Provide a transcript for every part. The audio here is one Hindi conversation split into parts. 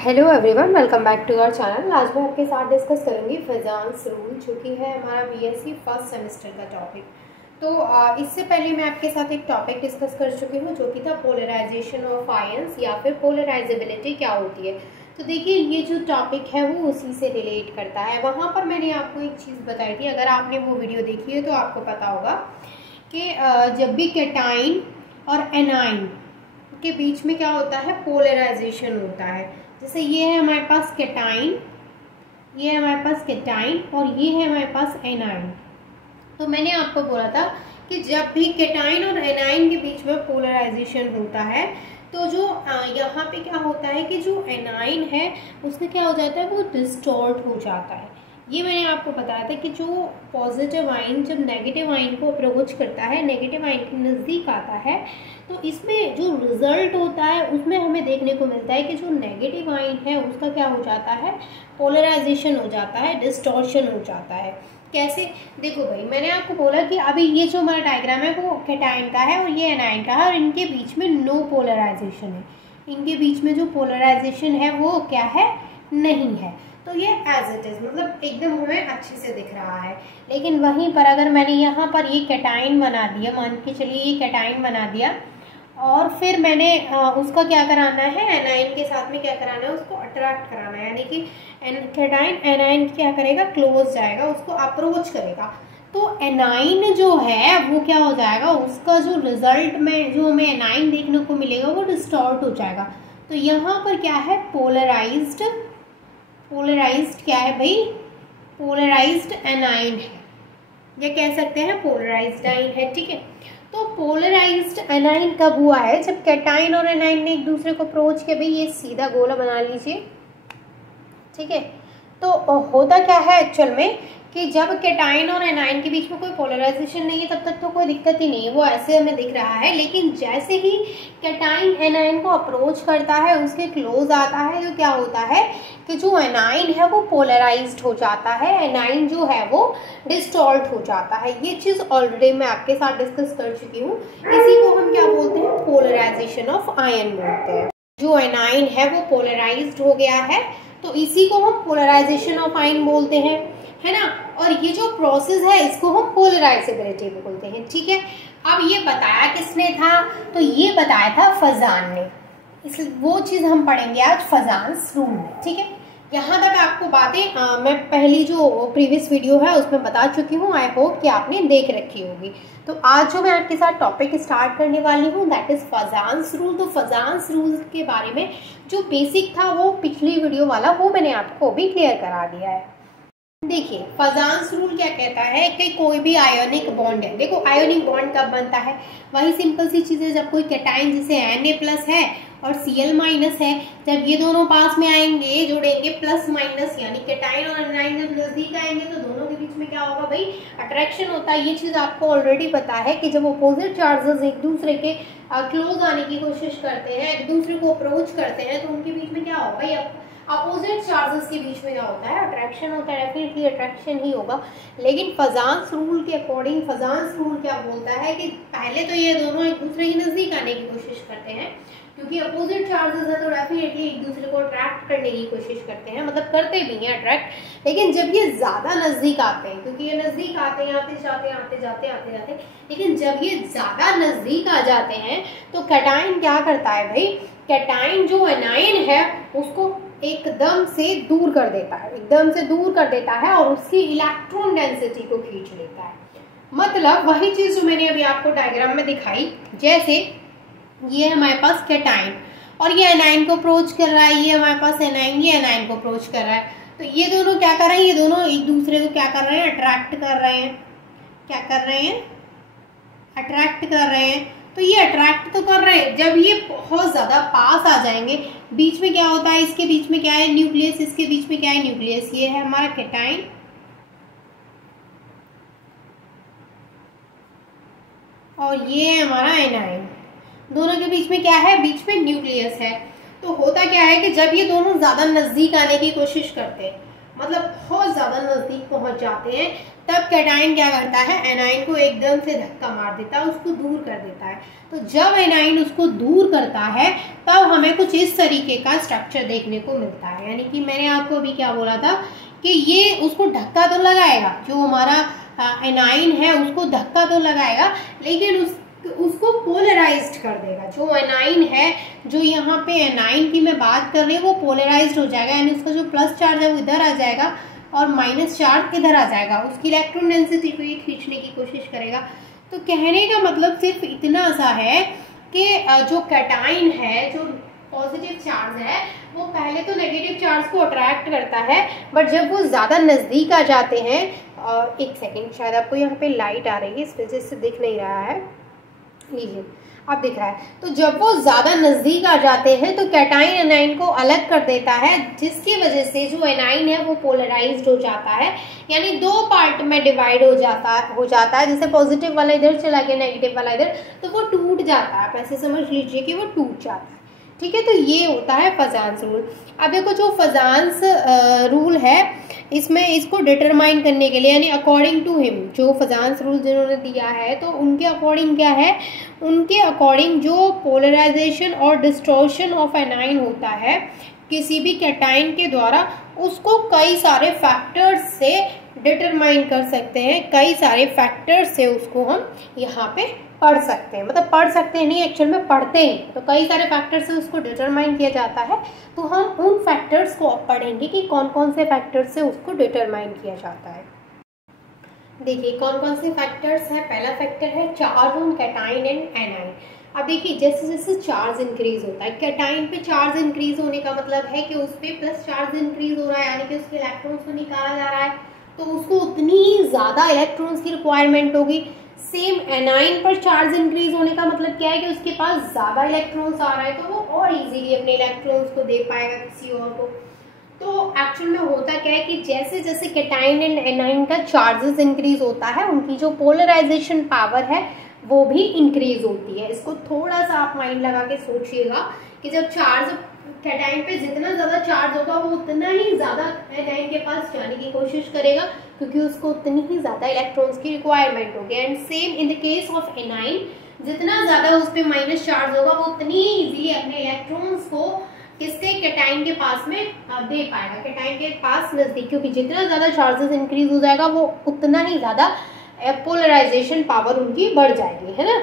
Hello everyone, welcome back to our channel. आज मैं आपके साथ डिस्कस करूंगी फेजान्स रूल, जो कि है हमारा बीएससी फर्स्ट सेमेस्टर का टॉपिक। तो इससे पहले मैं आपके साथ एक टॉपिक डिस्कस कर चुकी हूँ, जो कि था पोलराइजेशन ऑफ आयंस या फिर पोलराइजेबिलिटी क्या होती है। तो देखिए, ये जो टॉपिक है वो उसी से रिलेट करता है। वहाँ पर मैंने आपको एक चीज़ बताई थी, अगर आपने वो वीडियो देखी है तो आपको पता होगा कि जब भी कैटाइन और एनाइन के बीच में क्या होता है, पोलराइजेशन होता है। जैसे ये है हमारे पास कैटाइन, ये है हमारे पास कैटाइन और ये है हमारे पास एनाइन। तो मैंने आपको बोला था कि जब भी कैटाइन और एनाइन के बीच में पोलराइजेशन होता है तो जो यहाँ पे क्या होता है कि जो एनाइन है उसमें क्या हो जाता है, वो डिस्टॉर्ट हो जाता है। ये मैंने आपको बताया था कि जो पॉजिटिव आयन जब नेगेटिव आयन को अप्रोच करता है, नेगेटिव आयन के नज़दीक आता है, तो इसमें जो रिजल्ट होता है उसमें हमें देखने को मिलता है कि जो नेगेटिव आयन है उसका क्या हो जाता है, पोलराइजेशन हो जाता है, डिस्टॉर्शन हो जाता है। कैसे? देखो भाई, मैंने आपको बोला कि अभी ये जो हमारा डायग्राम है वो कैटाइन का है और ये एनाइन का है और इनके बीच में नो पोलराइजेशन है। इनके बीच में जो पोलराइजेशन है वो क्या है, नहीं है। तो ये एज इट इज़, मतलब एकदम हमें अच्छे से दिख रहा है। लेकिन वहीं पर अगर मैंने यहाँ पर ये कैटाइन बना दिया, मान के चलिए ये कैटाइन बना दिया, और फिर मैंने उसका क्या कराना है, एनाइन के साथ में क्या कराना है, उसको अट्रैक्ट कराना है। यानी कि कैटाइन एनाइन क्या करेगा, क्लोज जाएगा, उसको अप्रोच करेगा। तो एनाइन जो है वो क्या हो जाएगा, उसका जो रिजल्ट में जो हमें एनाइन देखने को मिलेगा वो डिस्टॉर्ट हो जाएगा। तो यहाँ पर क्या है, पोलराइज्ड क्या है भाई, पोलराइज्ड एनाइन है, या कह सकते हैं पोलराइज्ड आयन है। ठीक है, तो पोलराइज्ड एनाइन कब हुआ है, जब कैटाइन और एनाइन ने एक दूसरे को अप्रोच किया। भाई ये सीधा गोला बना लीजिए, ठीक है। तो होता क्या है एक्चुअल में कि जब कैटाइन और एनाइन के बीच में कोई पोलराइजेशन नहीं है तब तक तो कोई दिक्कत ही नहीं है, वो ऐसे हमें दिख रहा है। लेकिन जैसे ही कैटाइन एनाइन को अप्रोच करता है, उसके क्लोज आता है, तो क्या होता है कि जो एनाइन है वो पोलराइज्ड हो जाता है, एनाइन जो है वो डिस्टॉर्ट हो जाता है। ये चीज़ ऑलरेडी मैं आपके साथ डिस्कस कर चुकी हूँ। इसी को हम क्या बोलते हैं, पोलराइजेशन ऑफ आयन बोलते हैं। जो एनाइन है वो पोलराइज्ड हो गया है, तो इसी को हम पोलराइजेशन ऑफ आयन बोलते हैं, है ना। और ये जो प्रोसेस है इसको हम पोलराइजेबिलिटी बोलते हैं। ठीक है, अब ये बताया किसने था, तो ये बताया था फजान ने। इसलिए वो चीज़ हम पढ़ेंगे आज फजान्स रूल में। ठीक है, यहाँ तक आपको बातें मैं पहली जो प्रीवियस वीडियो है उसमें बता चुकी हूँ। आई होप कि आपने देख रखी होगी। तो आज जो मैं आपके साथ टॉपिक स्टार्ट करने वाली हूँ दैट इज फजान्स रूल। तो फजान्स रूल के बारे में जो बेसिक था वो पिछली वीडियो वाला वो मैंने आपको भी क्लियर करा दिया है। देखिए, फजान्स रूल क्या कहता है कि कोई भी आयोनिक बॉन्ड है, देखो आयोनिक बॉन्ड कब बनता है, वही सिंपल सी चीज़ है, जब कोई कैटाइन जैसे Na+ है और Cl- है, जब ये दोनों पास में आएंगे, जुड़ेंगे प्लस माइनस, यानी कैटाइन और एनाइन जब नजदीक आएंगे तो दोनों के बीच में क्या होगा भाई, अट्रैक्शन होता है। ये चीज़ आपको ऑलरेडी पता है कि जब अपोजिट चार्जेस एक दूसरे के क्लोज आने की कोशिश करते हैं, एक दूसरे को अप्रोच करते हैं, तो उनके बीच में क्या होगा, भाई अपोजिट चार्जेस के बीच में क्या होता है, अट्रैक्शन होता है। डेफिनेटली अट्रैक्शन ही होगा। लेकिन फजान्स रूल के अकॉर्डिंग फजान्स रूल क्या बोलता है कि पहले तो ये दोनों एक दूसरे के नजदीक आने की कोशिश करते हैं, क्योंकि अपोजिट चार्जेस है तो डेफिनेटली एक दूसरे को अट्रैक्ट करने की कोशिश करते हैं, मतलब करते भी हैं अट्रैक्ट। लेकिन जब ये ज्यादा नजदीक आते हैं, क्योंकि ये नजदीक आते हैं, आते जाते, लेकिन जब ये ज्यादा नजदीक आ जाते हैं तो कैटाइन क्या करता है भाई, कैटाइन जो एनाइन है उसको एकदम से दूर कर देता है, और उसकी इलेक्ट्रॉन डेंसिटी को खींच लेता है। मतलब वही चीज जो मैंने अभी आपको डायग्राम में दिखाई, जैसे ये हमारे पास कैटाइन और ये एनाइन को अप्रोच कर रहा है, ये हमारे पास एनाइन, ये एनाइन को अप्रोच कर रहा है, तो ये दोनों क्या कर रहे हैं, ये दोनों एक दूसरे को क्या कर रहे हैं, अट्रैक्ट कर रहे हैं। क्या कर रहे हैं, अट्रैक्ट कर रहे हैं। तो ये अट्रैक्ट तो कर रहे हैं, जब ये बहुत ज्यादा पास आ जाएंगे, बीच में क्या होता है, इसके बीच में क्या है, न्यूक्लियस, इसके बीच में क्या है, न्यूक्लियस। ये है हमारा कैटाइन और ये है हमारा एनाइन, दोनों के बीच में क्या है, बीच में न्यूक्लियस है। तो होता क्या है कि जब ये दोनों ज्यादा नजदीक आने की कोशिश करते हैं, मतलब बहुत ज्यादा नजदीक पहुंच जाते हैं, तब कैटाइन क्या करता है, एनाइन को एकदम से धक्का मार देता है, उसको दूर कर देता है। तो जब एनाइन उसको दूर करता है तब हमें कुछ इस तरीके का स्ट्रक्चर देखने को मिलता है। यानी कि मैंने आपको अभी क्या बोला था कि ये उसको धक्का तो लगाएगा, जो हमारा एनाइन है उसको धक्का तो लगाएगा, लेकिन उसको पोलराइज्ड कर देगा। जो एनाइन है, जो यहाँ पे एनाइन की मैं बात कर रही हूँ, वो पोलराइज्ड हो जाएगा, यानी उसका जो प्लस चार्ज है वो इधर आ जाएगा और माइनस चार्ज इधर आ जाएगा। उसकी इलेक्ट्रॉन डेंसिटी को ये खींचने की कोशिश करेगा। तो कहने का मतलब सिर्फ इतना सा है कि जो कैटाइन है, जो पॉजिटिव चार्ज है, वो पहले तो नेगेटिव चार्ज को अट्रैक्ट करता है, बट जब वो ज़्यादा नज़दीक आ जाते हैं, एक सेकेंड, शायद आपको यहाँ पे लाइट आ रही है, इस वजह से दिख नहीं रहा है, लीजिए अब दिख रहा है। तो जब वो ज़्यादा नज़दीक आ जाते हैं तो कैटाइन एनाइन को अलग कर देता है, जिसकी वजह से जो एनाइन है वो पोलराइज्ड हो जाता है, यानी दो पार्ट में डिवाइड हो जाता है। जैसे पॉजिटिव वाला इधर चला गया, नेगेटिव वाला इधर, तो वो टूट जाता है। आप ऐसे समझ लीजिए कि वो टूट जाता है। ठीक है, तो ये होता है फजान्स रूल। अब देखो जो फजान्स रूल है, इसमें इसको डिटरमाइन करने के लिए, यानी अकॉर्डिंग टू हिम, जो फजान्स रूल जिन्होंने दिया है, तो उनके अकॉर्डिंग क्या है, उनके अकॉर्डिंग जो पोलराइजेशन और डिस्टॉर्शन ऑफ एनाइन होता है किसी भी कैटाइन के द्वारा, उसको कई सारे फैक्टर्स से डिटरमाइन कर सकते हैं। कई सारे फैक्टर्स से उसको हम यहाँ पे पढ़ सकते हैं, मतलब पढ़ सकते हैं नहीं, एक्चुअल में पढ़ते हैं। तो कई सारे फैक्टर्स से उसको डिटरमाइन किया जाता है। तो हम उन फैक्टर्स को पढ़ेंगे कि कौन कौन से फैक्टर्स से उसको डिटरमाइन किया जाता है। देखिए कौन कौन से फैक्टर्स है। पहला फैक्टर है charge on cation and A9. अब देखिए जैसे जैसे चार्ज इंक्रीज होता है, कैटाइन पे चार्ज इंक्रीज होने का मतलब है कि उस पर प्लस चार्ज इंक्रीज हो रहा है, यानी कि उसके इलेक्ट्रॉन्स को निकाला जा रहा है, तो उसको उतनी ही ज़्यादा इलेक्ट्रॉन्स की रिक्वायरमेंट होगी। सेम एनाइन पर चार्ज इंक्रीज होने का मतलब क्या है कि उसके पास ज़्यादा इलेक्ट्रॉन्स आ रहा है, तो वो और इजीली अपने इलेक्ट्रॉन्स को दे पाएगा किसी और को। तो एक्चुअल में होता क्या है कि जैसे जैसे कैटाइन एंड एनाइन का चार्जेस इंक्रीज होता है, उनकी जो पोलराइजेशन पावर है वो भी इंक्रीज होती है। इसको थोड़ा सा आप माइंड लगा के सोचिएगा कि जब चार्ज कैटाइन पे जितना ज़्यादा चार्ज होगा वो उतना ही ज़्यादा एनाइन के पास जाने की कोशिश करेगा, क्योंकि उसको उतनी ही ज़्यादा इलेक्ट्रॉन्स की रिक्वायरमेंट होगी। And same in the case of anion, जितना ज़्यादा उस पर माइनस चार्ज होगा वो उतनी ही ईजिली अपने इलेक्ट्रॉन्स को किसके कैटाइन के पास में दे पाएगा, कैटाइन के पास नज़दीक, क्योंकि जितना ज़्यादा चार्जेस इंक्रीज हो जाएगा वो उतना ही ज़्यादा पोलराइजेशन पावर उनकी बढ़ जाएगी, है ना।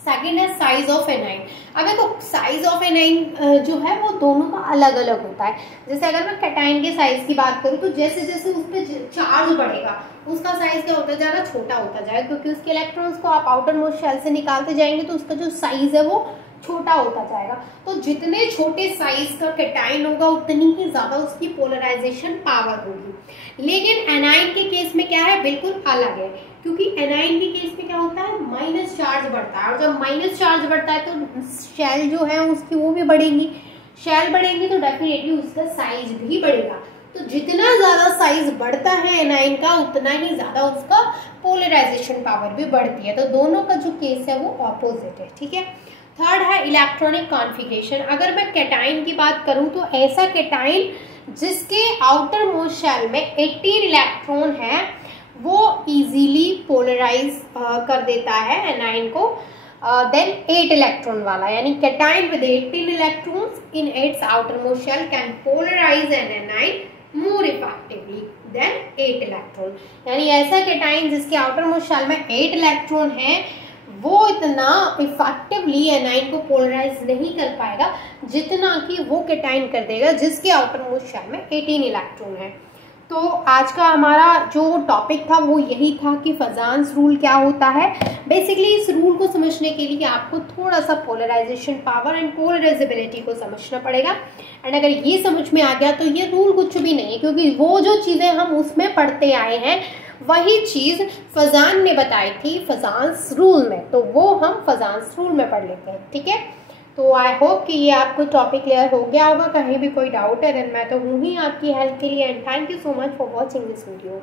सेकेंड है साइज ऑफ एनाइन। अब देखो साइज ऑफ एनाइन जो है वो दोनों का अलग अलग होता है। जैसे अगर मैं कैटाइन के साइज की बात करूँ तो जैसे जैसे उस पर चार्ज बढ़ेगा उसका साइज क्या होता जाएगा, छोटा होता जाएगा, क्योंकि उसके इलेक्ट्रॉन्स को आप आउटर मोस्ट शेल से निकालते जाएंगे तो उसका जो साइज है वो छोटा होता जाएगा। तो जितने छोटे साइज का कैटाइन होगा उतनी ही ज्यादा उसकी पोलराइजेशन पावर होगी। लेकिन एनाइन के केस में क्या है, बिल्कुल अलग है, क्योंकि एनाइन के केस में क्या होता है, माइनस चार्ज बढ़ता है, और जब माइनस चार्ज बढ़ता है तो शेल जो है उसकी वो भी बढ़ेंगी, शेल बढ़ेंगी तो डेफिनेटली उसका साइज भी बढ़ेगा। तो जितना ज्यादा साइज बढ़ता है एनाइन का उतना ही ज्यादा उसका पोलराइजेशन पावर भी बढ़ती है। तो दोनों का जो केस है वो ऑपोजिट है, ठीक है। थर्ड है इलेक्ट्रॉनिक कॉन्फ़िगरेशन। अगर मैं कैटाइन की बात करूं तो ऐसा कैटाइन जिसके आउटर मोस्ट शेल में 18 इलेक्ट्रॉन है वो इजीली पोलराइज कर देता है एनाइन को देन 8 इलेक्ट्रॉन वाला, यानी cation with 18 electrons in its outermost shell can polarise an anion more effectively than 8 electron. यानी ऐसा कैटाइन जिसके आउटर मोस्ट शेल में 8 इलेक्ट्रॉन है वो इतना इफेक्टिवली एनाइन को पोलराइज नहीं कर पाएगा जितना कि वो कैटाइन कर देगा जिसके आउटर मोस्ट शेल में 18 इलेक्ट्रॉन है। तो आज का हमारा जो टॉपिक था वो यही था कि फजान्स रूल क्या होता है। बेसिकली इस रूल को समझने के लिए आपको थोड़ा सा पोलराइजेशन पावर एंड पोलराइजेबिलिटी को समझना पड़ेगा। एंड अगर ये समझ में आ गया तो ये रूल कुछ भी नहीं है, क्योंकि वो जो चीज़ें हम उसमें पढ़ते आए हैं वही चीज़ फजान ने बताई थी फजान्स रूल में, तो वो हम फजान्स रूल में पढ़ लेते हैं, ठीक है। तो आई होप कि ये आपको टॉपिक क्लियर हो गया होगा। कहीं भी कोई डाउट है देन मैं तो हूँ ही आपकी हेल्प के लिए। And thank you so much for watching this video.